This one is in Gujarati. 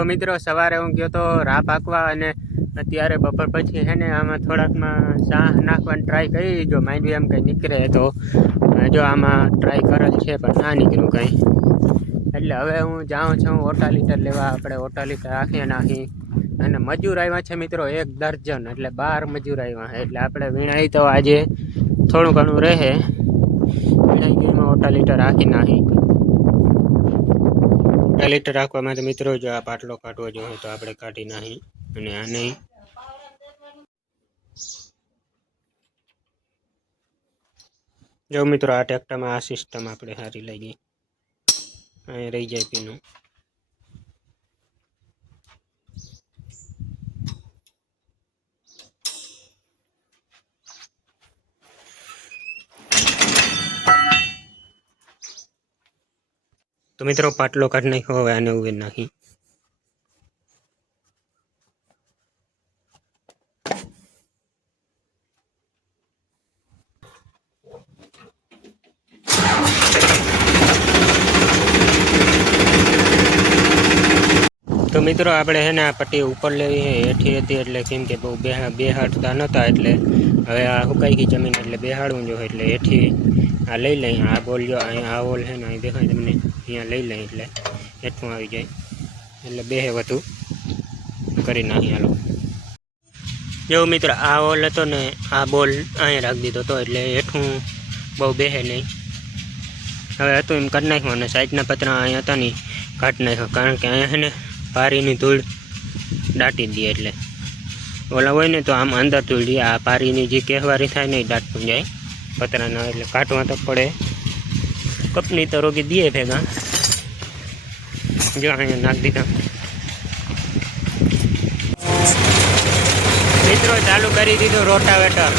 જો મિત્રો સવારે હું ગયો તો રાહ પાકવા અને અત્યારે બપોર પછી છે ને આમાં થોડાકમાં શાહ નાખવાની ટ્રાય કરી. જો માંડવી એમ કંઈ નીકળે તો જો આમાં ટ્રાય કરેલ છે પણ ના નીકળ્યું કંઈ. એટલે હવે હું જાઉં છું ઓટા લીટર લેવા. આપણે ઓટા લીટર નાખી અને મજૂર આવ્યા છે મિત્રો 1 દર્જન, એટલે 12 મજૂર આવ્યા. એટલે આપણે વીણાઈ તો આજે થોડું ઘણું રહે. વીણાઈ ગયું ઓટા લીટર નાખી. ઓટા લીટર રાખવા માટે મિત્રો જો આ પાટલો કાઢવો જોઈએ તો આપણે કાઢી નાખી. અને આ નહીં જો મિત્રો આ ટ્રેક્ટરમાં આ સિસ્ટમ આપણે સારી લાગી. અહીં રહી જાય પીનું. તો મિત્રો પાટલો કાઢી નાખ્યો. હવે આને ઉભી નાખી. તો મિત્રો આપણે છે ને આ પટ્ટી ઉપર લેવી છે. હેઠી હતી એટલે કેમ કે બહુ બેહાડતા નહોતા, એટલે હવે આ સુકાઈ ગઈ જમીન એટલે બેહાડવું જોઈએ. એટલે હેઠી આ લઈ લઈ. આ બોલ જો અહીંયા આ બોલ છે ને અહીં દેખાય તમને, અહીંયા લઈ લઈ એટલે હેઠું આવી જાય. એટલે બેહે વધુ કરી નાખી. હાલો જો મિત્રો આ બોલ હતો ને આ બોલ અહીંયા રાખી દીધો હતો એટલે હેઠું બહુ બેહે નહીં. હવે હતું એમ કરી નાખ્યું અને સાઈડના પતરા અહીંયા હતા નહીં કાઢી નાખ્યો. કારણ કે અહીંયા છે ને પારીની ધૂળ દાટી દે. એટલે ઓલા હોય ને તો આમ અંદર ધૂળ દે. આ પારીની જે કહેવારી થાય ને એ દાટતું જાય પતરાના. એટલે કાઢવા તો પડે. કપની તો રોકી દે ભેગા. જો અહીંયા નાખી દીધા. મિત્રો ચાલુ કરી દીધું રોટાવેટર.